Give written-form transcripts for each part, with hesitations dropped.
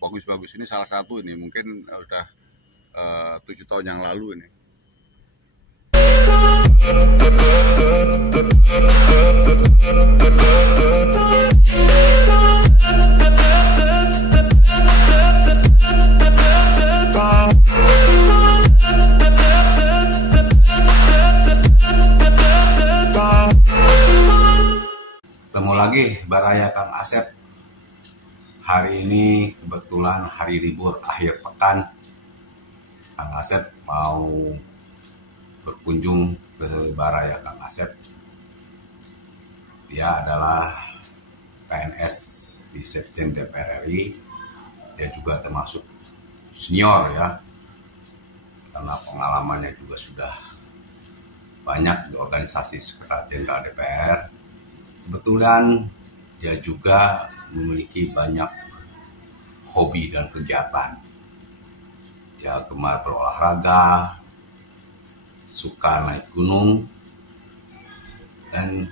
Bagus-bagus, ini salah satu, ini mungkin udah 7 tahun yang lalu ini. Ketemu lagi Baraya Kang Asep. Hari ini kebetulan hari libur akhir pekan. Kang Asep mau berkunjung ke Baraya Kang Asep. Dia adalah PNS di Sekjen DPR RI. Dia juga termasuk senior ya, karena pengalamannya juga sudah banyak di organisasi Sekretariat Jenderal DPR. Kebetulan dia juga memiliki banyak hobi dan kegiatan. Dia gemar berolahraga, suka naik gunung, dan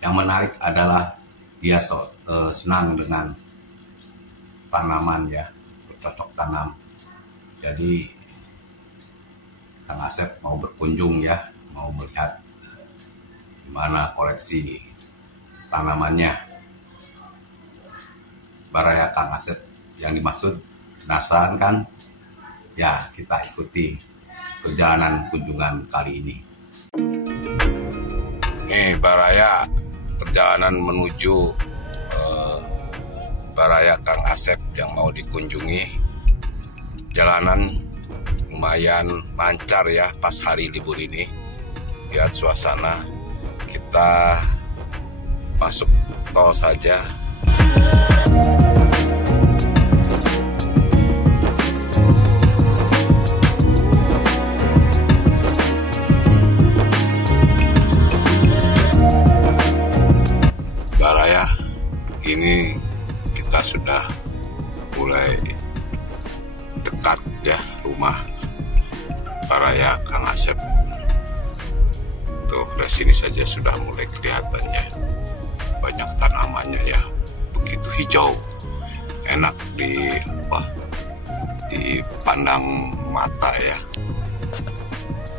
yang menarik adalah dia senang dengan tanaman ya, bercocok tanam. Jadi Kang Asep mau berkunjung ya, mau melihat gimana koleksi tanamannya Baraya Kang Asep yang dimaksud. Penasaran kan? Ya, kita ikuti perjalanan kunjungan kali ini. Nih Baraya, perjalanan menuju Baraya Kang Asep yang mau dikunjungi. Jalanan lumayan lancar ya pas hari libur ini. Lihat suasana. Kita masuk tol saja. Baraya, ini kita sudah mulai dekat ya rumah Baraya Kang Asep. Tuh, dari sini saja sudah mulai kelihatannya banyak tanamannya ya, begitu hijau, enak dipandang mata ya.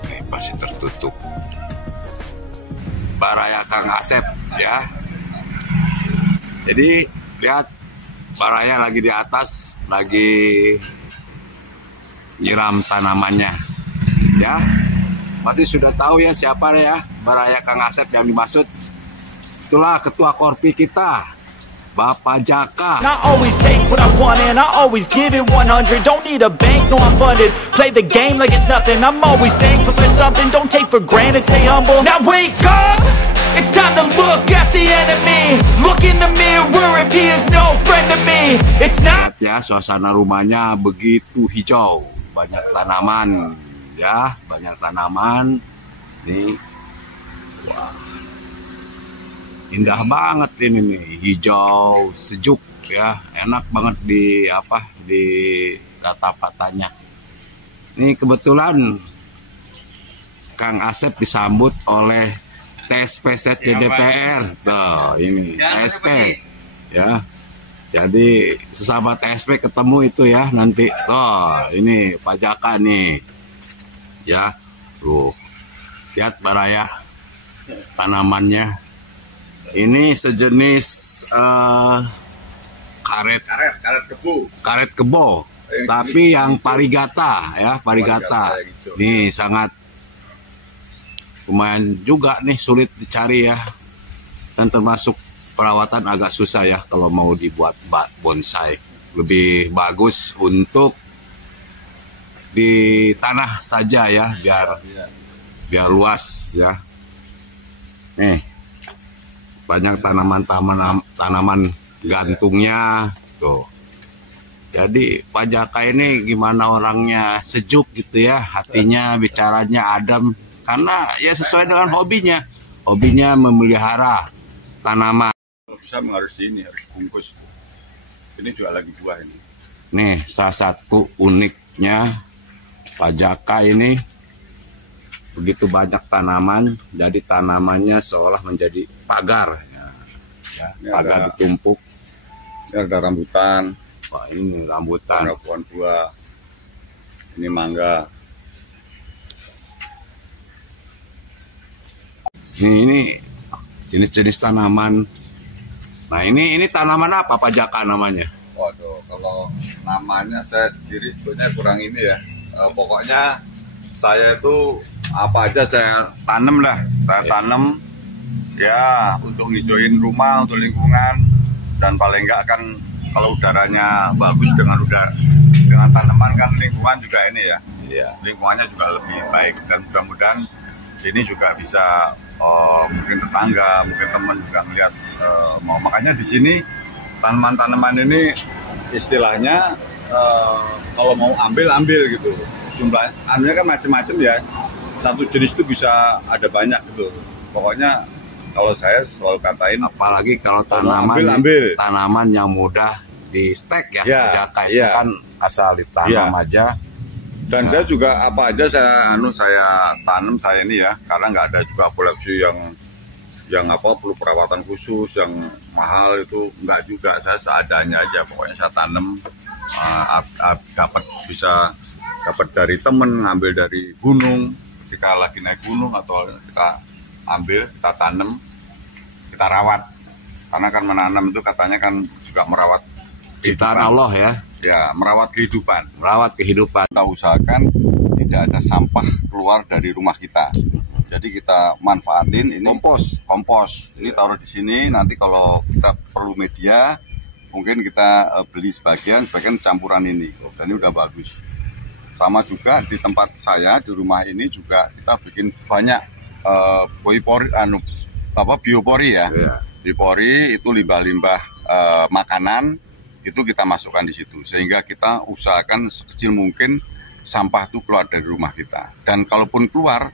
Ini pasti tertutup. Baraya Kang Asep ya. Jadi lihat Baraya lagi di atas, lagi nyiram tanamannya ya. Pasti sudah tahu ya siapa ya Baraya Kang Asep yang dimaksud. Itulah ketua Korpi kita, Bapak Jaka. I always take what I want and I always give it 100. Don't need a bank, no I'm funded. Play the game like it's nothing. I'm always thankful for something. Don't take for granted, stay humble. Now wake up, it's time to look at the enemy. Look in the mirror if he is no friend to me. It's not. Lihat ya, suasana rumahnya begitu hijau, banyak tanaman ya, banyak tanaman. Nih, wah, indah banget ini nih, hijau, sejuk ya, enak banget di tatap matanya. Ini kebetulan Kang Asep disambut oleh TSP Sekjen DPR. Tuh, ini TSP ya. Jadi sesama TSP ketemu itu ya nanti. Tuh, ini Pak Jaka nih. Ya. Tuh. Lihat Baraya tanamannya. Ini sejenis karet kebo, tapi yang parigata ya, parigata. Nih sangat lumayan juga nih, sulit dicari ya, dan termasuk perawatan agak susah ya kalau mau dibuat bonsai. Lebih bagus untuk di tanah saja ya, biar luas ya. Nih banyak tanaman gantungnya tuh. Jadi Pak Jaka ini gimana orangnya, sejuk gitu ya, hatinya, bicaranya adem, karena ya sesuai dengan hobinya. Hobinya memelihara tanaman. Bisa harus ini, harus bungkus. Ini juga lagi buah ini. Nih, salah satu uniknya Pak Jaka ini, begitu banyak tanaman, jadi tanamannya seolah menjadi pagar. Ya, pagar ditumpuk. Ini ada rambutan. Wah, ini rambutan. Ada pohon buah. Ini mangga. Ini jenis-jenis tanaman. Nah, ini tanaman apa Pak Jaka namanya? Waduh, kalau namanya saya sendiri sebetulnya kurang ini ya. Pokoknya saya itu apa aja saya tanam lah. Saya tanam ya untuk ngijauin rumah, untuk lingkungan, dan paling enggak kan kalau udaranya bagus dengan tanaman kan lingkungan juga ini ya. Iya. Lingkungannya juga lebih baik, dan mudah-mudahan ini juga bisa mungkin tetangga, mungkin teman juga melihat. Makanya di sini tanaman-tanaman ini istilahnya kalau mau ambil gitu. Jumlah anunya kan macam-macam ya. Satu jenis itu bisa ada banyak gitu. Pokoknya kalau saya selalu katain, apalagi kalau tanaman tanaman yang mudah di stek ya, ya Jaka itu kan asal ditanam aja. Dan saya juga apa aja saya tanam saya ini ya, karena nggak ada juga koleksi yang apa perlu perawatan khusus yang mahal, itu nggak juga. Saya seadanya aja, pokoknya saya tanam, bisa dapat dari temen, ngambil dari gunung ketika lagi naik gunung, atau kita ambil, kita tanam, kita rawat. Karena kan menanam itu katanya kan juga merawat ciptaan Allah ya. Ya, merawat kehidupan. Merawat kehidupan. Kita usahakan tidak ada sampah keluar dari rumah kita. Jadi kita manfaatin ini kompos. Ini taruh di sini, nanti kalau kita perlu media, mungkin kita beli sebagian campuran ini. Dan ini udah bagus. Sama juga di tempat saya, di rumah ini juga kita bikin banyak biopori ya. Biopori itu limbah-limbah makanan, itu kita masukkan di situ, sehingga kita usahakan sekecil mungkin sampah itu keluar dari rumah kita. Dan kalaupun keluar,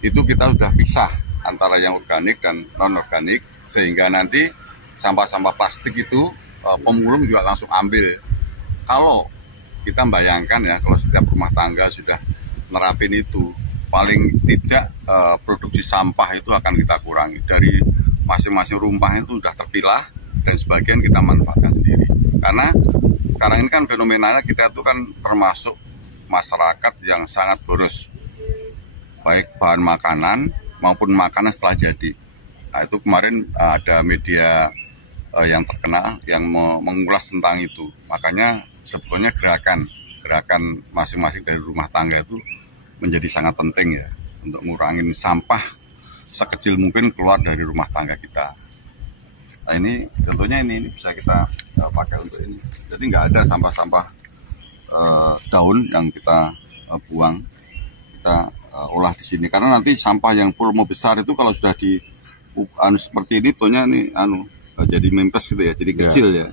itu kita sudah pisah antara yang organik dan non-organik, sehingga nanti sampah-sampah plastik itu pemulung juga langsung ambil. Kalau kita bayangkan ya, kalau setiap rumah tangga sudah nerapin itu, paling tidak produksi sampah itu akan kita kurangi. Dari masing-masing rumah itu sudah terpilah, dan sebagian kita manfaatkan sendiri. Karena sekarang ini kan fenomenanya kita itu kan termasuk masyarakat yang sangat boros, baik bahan makanan maupun makanan setelah jadi. Nah, itu kemarin ada media yang terkenal yang mengulas tentang itu. Makanya sebetulnya gerakan masing-masing dari rumah tangga itu menjadi sangat penting ya, untuk ngurangin sampah sekecil mungkin keluar dari rumah tangga kita. Nah, ini tentunya ini bisa kita pakai untuk ini. Jadi nggak ada sampah-sampah daun yang kita buang, kita olah di sini. Karena nanti sampah yang volume besar itu kalau sudah di seperti ini, tonya ini jadi mempes gitu ya, jadi kecil ya.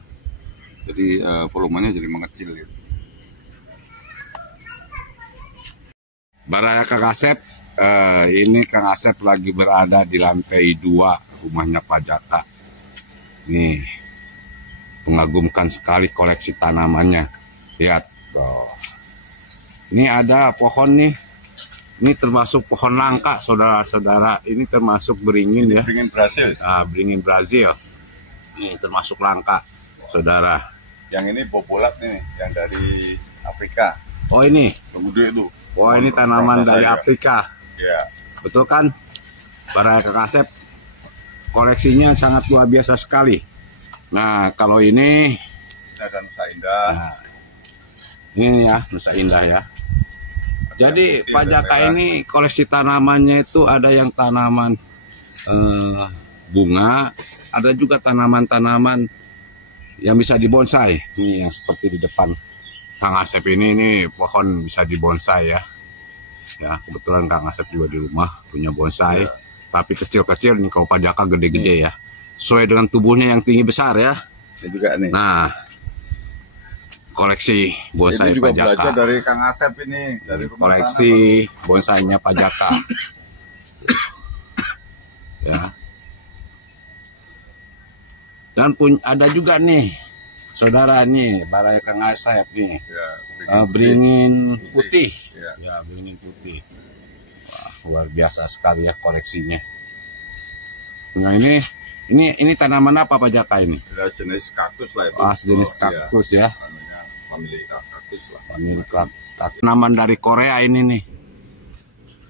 Jadi volumenya jadi mengecil gitu. Baraya Kang Asep, ini Kang Asep lagi berada di lantai 2 rumahnya Pak Jaka. Nih, mengagumkan sekali koleksi tanamannya. Lihat, ini ada pohon nih. Ini termasuk pohon langka, saudara-saudara. Ini termasuk beringin ya. Beringin Brasil. Beringin Brazil. Ini termasuk langka, saudara. Yang ini bobolat nih, yang dari Afrika. Oh ini. Gede itu. Oh ini tanaman dari Afrika. Ya. Betul kan? Baraya Kang Asep. Koleksinya sangat luar biasa sekali. Nah, kalau ini ada Nusa Indah. Nah, ini ya, Nusa Indah ya. Jadi Pak Jaka ini koleksi tanamannya itu ada yang tanaman bunga, ada juga tanaman-tanaman yang bisa dibonsai. Ini yang seperti di depan Kang Asep ini pohon bisa dibonsai ya. Ya, kebetulan Kang Asep juga di rumah punya bonsai. Ya. Tapi kecil-kecil nih, kalau Pak Jaka gede-gede ya. Sesuai dengan tubuhnya yang tinggi besar ya. Ini juga nih. Nah, koleksi bonsai Ini juga Pak Jaka. belajar dari Kang Asep ini, dari rumah Koleksi sana, bonsainya Pak Jaka. Ya. Dan ada juga nih saudara nih, baraya Kang Asep nih. Ya, Beringin putih. Ya. Ya, beringin putih. Wah, luar biasa sekali ya koleksinya. Nah, ini tanaman apa Pak Jaka ini? Ya, jenis kaktus lah itu. Jenis kaktus ya. Famili kaktus lah. Famili kaktus. Tanaman dari Korea ini nih.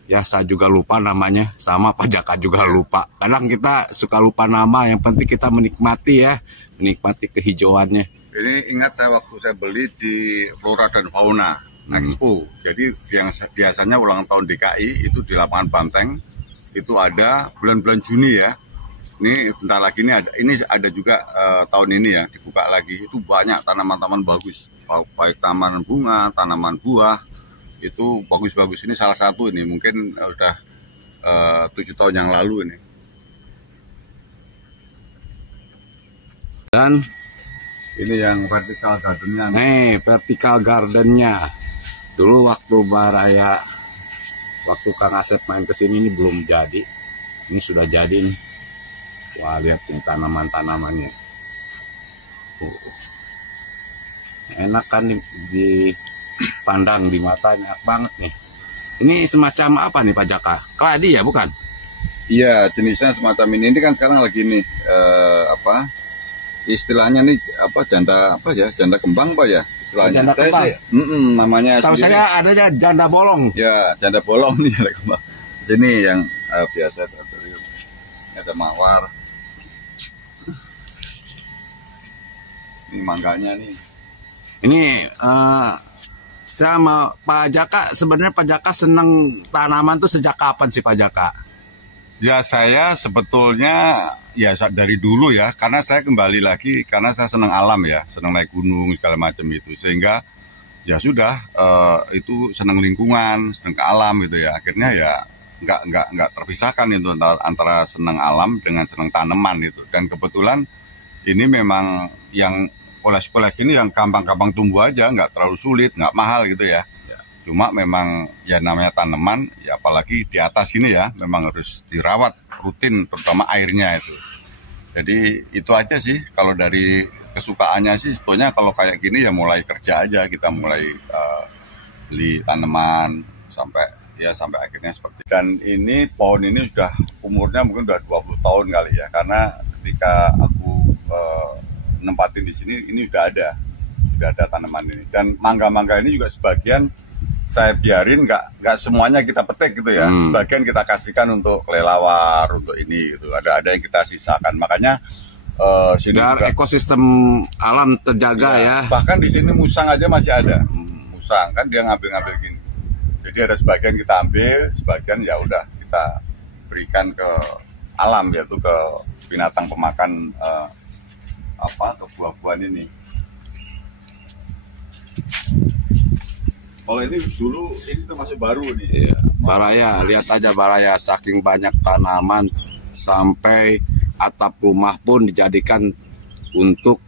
Ya, saya juga lupa namanya. Sama Pak Jaka juga lupa. Kadang kita suka lupa nama. Yang penting kita menikmati ya. Menikmati kehijauannya. Ini ingat saya waktu saya beli di Flora dan Fauna Expo. Jadi yang biasanya ulang tahun DKI itu di lapangan Banteng. Itu ada bulan-bulan Juni ya. Ini bentar lagi ini ada juga tahun ini ya, dibuka lagi. Itu banyak tanaman-tanaman bagus, baik tanaman bunga, tanaman buah, itu bagus-bagus. Ini salah satu ini, mungkin udah 7 tahun yang lalu ini. Dan ini yang vertical gardennya. Nih, vertical gardennya. Dulu waktu baraya, waktu Kang Asep main kesini ini belum jadi. Ini sudah jadi nih. Wah, lihat nih tanaman-tanamannya. Enak kan dipandang di mata, enak banget nih. Ini semacam apa nih Pak Jaka? Keladi ya, bukan? Iya, jenisnya semacam ini. Ini kan sekarang lagi nih apa? Istilahnya nih apa? Janda kembang Pak ya? Istilahnya. Janda kembang. Namanya. Tahu saya adanya janda bolong. Ya, janda bolong nih janda kembang. Sini yang biasa ini ada mawar. Ini mangganya nih. Ini sama Pak Jaka, sebenarnya Pak Jaka senang tanaman tuh sejak kapan sih Pak Jaka? Ya saya sebetulnya ya dari dulu ya, karena saya kembali lagi karena saya senang alam ya, senang naik gunung segala macam itu, sehingga ya sudah itu senang lingkungan, senang ke alam gitu ya. Akhirnya ya nggak terpisahkan itu antara senang alam dengan senang tanaman itu. Dan kebetulan ini memang yang kolek ini yang gampang-gampang tumbuh aja, nggak terlalu sulit, nggak mahal gitu ya. Cuma memang ya namanya tanaman, ya apalagi di atas ini ya, memang harus dirawat rutin, terutama airnya itu. Jadi itu aja sih, kalau dari kesukaannya sih sebetulnya kalau kayak gini ya mulai kerja aja, kita mulai beli tanaman sampai akhirnya seperti. Dan ini pohon ini sudah umurnya mungkin udah 20 tahun kali ya, karena ketika aku nempatin di sini, ini udah ada tanaman ini. Dan mangga-mangga ini juga sebagian saya biarin, nggak semuanya kita petik gitu ya. Sebagian kita kasihkan untuk kelelawar, untuk ini gitu. Ada yang kita sisakan. Makanya sini biar juga ekosistem alam terjaga ya. Bahkan di sini musang aja masih ada. Musang kan dia ngambil gini. Jadi ada sebagian kita ambil, sebagian ya udah kita berikan ke alam, yaitu ke binatang pemakan ke buah-buahan ini. Kalau ini dulu ini termasuk baru nih. Iya. Baraya, lihat aja baraya, saking banyak tanaman sampai atap rumah pun dijadikan untuk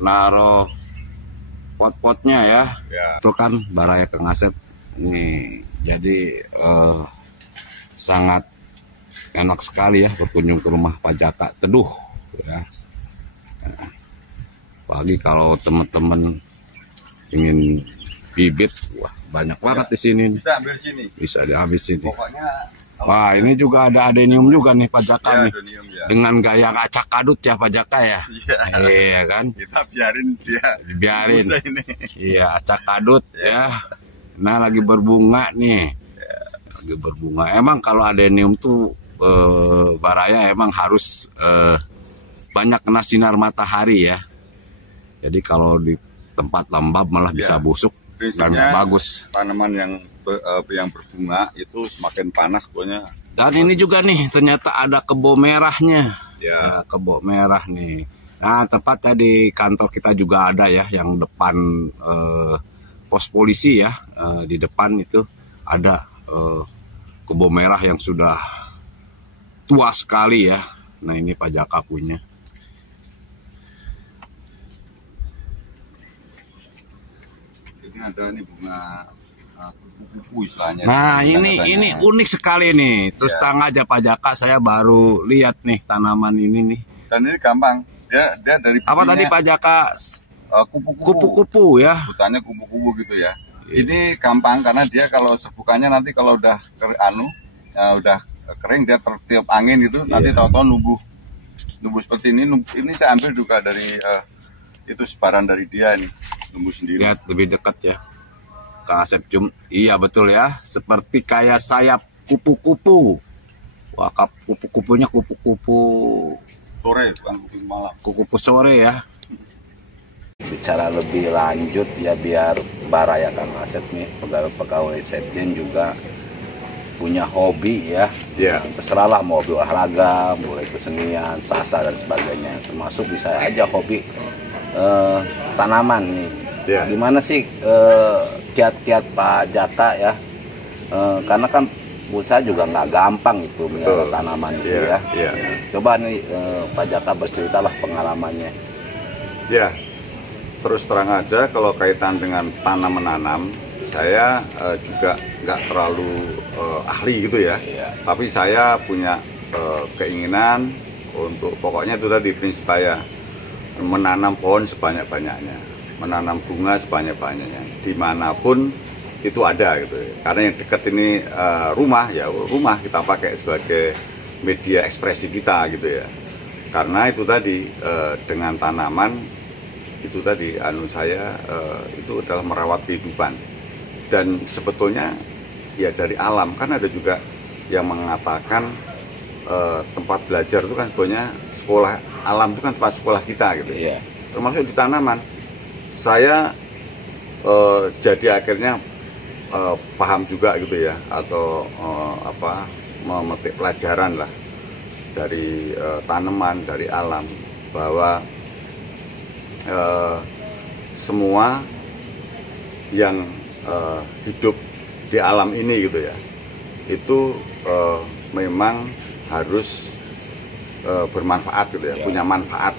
naruh pot-potnya ya. Itu kan baraya Kang Asep nih. Jadi sangat enak sekali ya berkunjung ke rumah Pak Jaka Teduh ya. Apalagi kalau teman-teman ingin bibit, wah banyak banget di sini. Bisa ambil sini. Bisa dihabis sini. Pokoknya wah, ini juga ada adenium juga nih Pak Jaka nih. Adenium, ya. Dengan gaya acak kadut ya Pak Jaka ya. Iya kan? Kita biarin dia. Dibiarin. Iya, acak kadut ya. Nah, lagi berbunga nih. Lagi berbunga. Emang kalau adenium tuh baraya emang harus banyak kena sinar matahari ya. Jadi kalau di tempat lembab malah bisa busuk dan bagus. Tanaman yang berbunga itu semakin panas pokoknya. Dan ini juga nih ternyata ada kebo merahnya. Ya, kebo merah nih. Nah, tepatnya di kantor kita juga ada ya, yang depan pos polisi ya. Di depan itu ada kebo merah yang sudah tua sekali ya. Nah, ini Pak Jaka punya. ada nih bunga kupu-kupu istilahnya. Nah, ini unik sekali nih. Terus terang aja Pak Jaka, saya baru lihat nih tanaman ini nih. Dan ini gampang. Dia dari apa tadi Pak Jaka? Kupu-kupu ya. Sebutannya kupu-kupu gitu ya. Ini gampang karena dia kalau sebukannya nanti kalau udah udah kering, dia tertiup angin gitu, nanti tahu-tahu numbuh seperti ini. Ini saya ambil juga dari itu sebaran dari dia ini, numbuh sendiri. Lihat lebih dekat ya, Kang Asep. Iya betul ya, seperti kayak sayap kupu-kupu. Wah, kupu-kupunya kupu-kupu sore, bukan kupu malam. Kupu-kupu sore ya. Bicara lebih lanjut ya, biar Baraya Kang Asep nih, pegawai Setjen juga punya hobi ya. Terserahlah, mau hobi olahraga, mulai kesenian, sastra dan sebagainya. Termasuk bisa aja hobi tanaman nih. Gimana sih kiat-kiat Pak Jaka ya? Karena kan usaha juga nggak gampang itu menjaga tanaman itu ya. Coba nih Pak Jaka berceritalah pengalamannya. Ya. Terus terang aja, kalau kaitan dengan tanam menanam, saya juga nggak terlalu ahli gitu ya. Tapi saya punya keinginan untuk, pokoknya itu tadi prinsip saya, menanam pohon sebanyak-banyaknya, menanam bunga sebanyak-banyaknya, dimanapun itu ada gitu ya. Karena yang dekat ini rumah kita pakai sebagai media ekspresi kita gitu ya. Karena itu tadi dengan tanaman itu tadi saya itu adalah merawat kehidupan. Dan sebetulnya ya dari alam, kan ada juga yang mengatakan tempat belajar itu kan sebenarnya sekolah alam, itu kan tempat sekolah kita gitu. Termasuk di tanaman. Saya jadi akhirnya paham juga gitu ya, atau memetik pelajaran lah dari tanaman, dari alam, bahwa semua yang hidup di alam ini gitu ya, itu memang harus bermanfaat gitu ya, punya manfaat.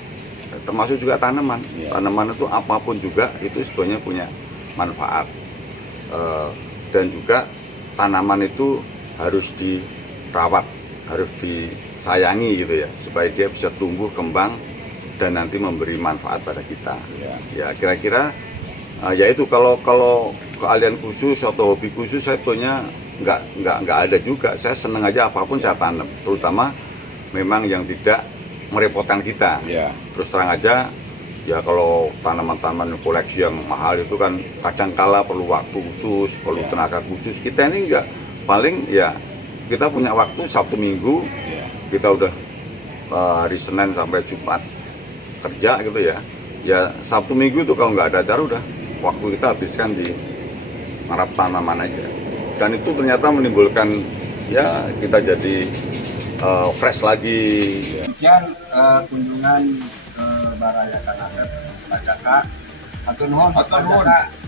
Termasuk juga tanaman. Tanaman itu apapun juga itu sebenarnya punya manfaat. Dan juga tanaman itu harus dirawat, harus disayangi gitu ya, supaya dia bisa tumbuh kembang dan nanti memberi manfaat pada kita. Ya kira-kira ya itu, kalau keahlian khusus atau hobi khusus saya punya nggak ada juga. Saya seneng aja apapun saya tanam, terutama memang yang tidak merepotkan kita. Terus terang aja ya, kalau tanaman-tanaman koleksi yang mahal itu kan kadang-kala perlu waktu khusus, perlu tenaga khusus. Kita ini enggak, paling ya kita punya waktu Sabtu Minggu, kita udah hari Senin sampai Jumat kerja gitu ya. Ya Sabtu Minggu itu kalau nggak ada acara, udah waktu kita habiskan di merawat tanaman aja. Dan itu ternyata menimbulkan ya kita jadi fresh lagi. Sekian kunjungan Baraya Kang Asep, Pak Jaka. Hatur nuhun.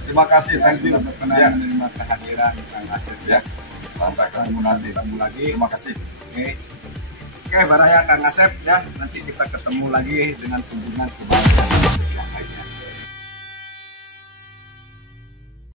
Terima kasih. Thank you. Berkenan menerima kehadiran Kang Asep ya. Sampai ketemu lagi. Terima kasih. Oke, Baraya Kang Asep ya. Nanti kita ketemu lagi dengan kunjungan ke Baraya.